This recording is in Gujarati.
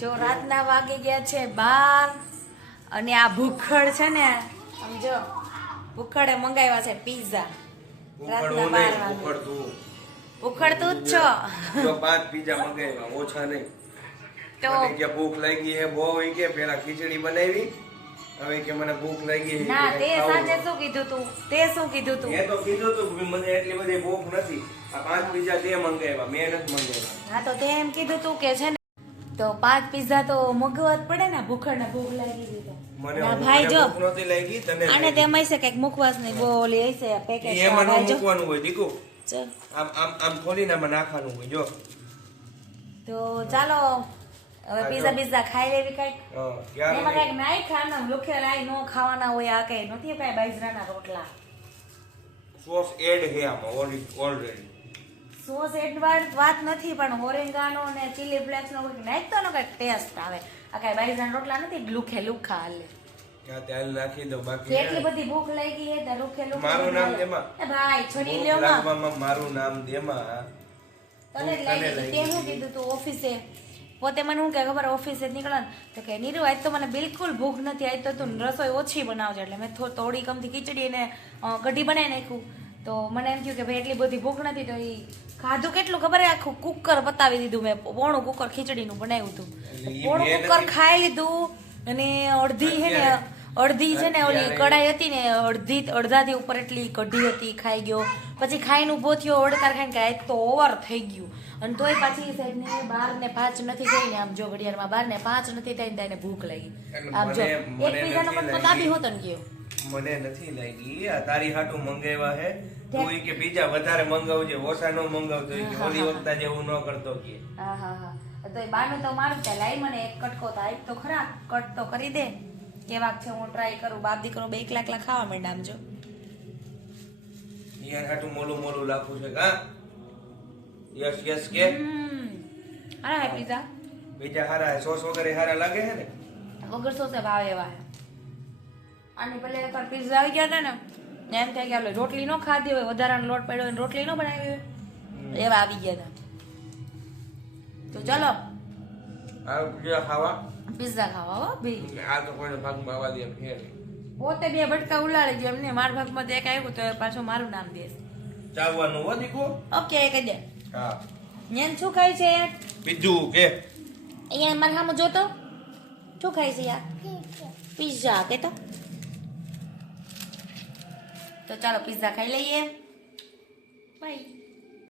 જો રાતના વાગી ગયા છે બાર અને આ ભૂખડ છે ને સમજો? ભૂખડે મંગાવ્યા છે પીઝા રાતના બાર વાગે. ભૂખડ તું જ છો? પાંચ પીઝા મંગાવ્યા ઓછા નહીં. તો કે ભૂખ લાગી હે બહુ હોય કે પેલા ખીચડી બનાવી. હવે કે મને ભૂખ લાગી હે ના તે. સાંજે શું કીધું તું? તે શું કીધું તું? મેં તો કીધું તું કે મને એટલી બધી ભૂખ નથી. આ પાંચ પીઝા તે મંગાવ્યા મેં નથી મંગાવ્યા. હા તો તે એમ કીધું તું કે છે તો પાંચ પીઝા તો મગવા પડે ને ભૂખડ ને ભૂખ લાગી ગઈ મને ભાઈ જો. નહોતી લાગી તને. તેમ કંઈક મુખવાસ નહીં બોલી હશે પેકેટ એમાં ન મૂકવાનું હોય દીકુ. આમ આમ આમ ખોલીને આમાં નાખવાનું હોય જો. તો ચાલો હવે હા, પીઝા ખાઈ લેવી કંઈક. એમાં? કંઈક નાઈ ખાના લુખેલ આઈ નો ખાવાના હોય આ કઈ નથી કઈ બાજરાના રોટલા. સોસ એડ હે આમાં ઓલરેડી સોસ એડવાન્સ વાત નથી પણ ઓરેગાનો ને ચીલી ફ્લેક્સ નો કંઈક નાખતો નો કંઈક ટેસ્ટ આવે. આ કઈ બાજરાના રોટલા નથી લુખે લુખા હાલે. તેલ નાખી દો બાકી જેટલી બધી ભૂખ લાગી હે ત્યાં લુખે લુખા મારું નામ દેમાં. એ ભાઈ છોડી લ્યો માં. મારું નામ દેમાં. તને લાગી તે હું. કીધું તું ઓફિસે? પોતે મને હું કે ખબર ઓફિસે નીકળે ને? તો કે નીરુ આજ તો મને બિલકુલ ભૂખ નથી આજ તો તું રસોઈ ઓછી બનાવજે. એટલે મેં થોડી કમથી ખીચડી ને કઢી બનાવી નાખ્યું. તો મને એમ થયું કે ભાઈ એટલી બધી ભૂખ નથી તો એ ખાધું કેટલું ખબર હે આખું કુકર પતાવી દીધું મેં. પોણું કુકર ખીચડીનું બનાવ્યું હતું. પોણું કુકર ખાઈ લીધું અને અડધી હે ને અડધી છે ને ઓલી કડાઈ હતી ને અડધી અડધાથી ઉપર એટલી કઢી હતી ખાઈ ગયો. પછી ખાઈને ઊભો થયો ઓડકાર ખાઈને કે આજ તો ઓવર થઈ ગયું. અને તોય પાછી સાહેબને બાર ને પાંચ નથી થઈ ને આમ જો ઘડિયાળમાં બાર ને પાંચ નથી થઈ ને ભૂખ લાગી. આમ જો એકબીજાનો એક તો કાપી હોતો ને ગયો મને નથી લાગી. આ તારી હાટું મંગાવ્યા હે. તું કે બીજા વધારે મંગાવજે ઓછા નો મંગાવતો ઈ કે ઓલી વખત જેવું ન કરતો કે. હા હા હા. તો એ બાનું તો મારું છે લાઈ મને એક કટકો થાય તો ખરા. કટ તો કરી દે. કેવાક છે હું ટ્રાય કરું. બાપ દીકરો બે એકલા એકલા ખાવા માંડ આમ જો. યાર હાટું મોલું મોલું લાખું છે કા યસ યસ કે? હારા હા હે. પીઝા? બીજા હારા સોસ વગેરે હારા લાગે છે ને? વગર સોસે ભાવે એવા. હે આની પેલે એકવાર પીઝા આવી ગયા હતા ને ને એમ થાય કે હાલો રોટલી નો ખાધી હોય વધારાનો લોટ પડ્યો હોય રોટલી નો બનાવી હોય એવા આવી ગયા હતા. તો ચલો. ખાવા? પીઝા ખાવા હો ભઈ. આ તો કોઈને ભાગમાં આવવા દે ફેર પોતે બે ભટકા ઉલાડી દે એમને માર ભાગમાં તો એક આવ્યું તો પાછું મારું નામ દે. ચાવવાનું હો દીકો? ઓકે કહી દે. હા. નેન શું ખાય છે બીજું કે? અહીંયા મારા સામે જોતો? શું ખાય છે યાર? પીઝા કે તો તો ચાલો પીઝા ખાઈ લઈએ. બાય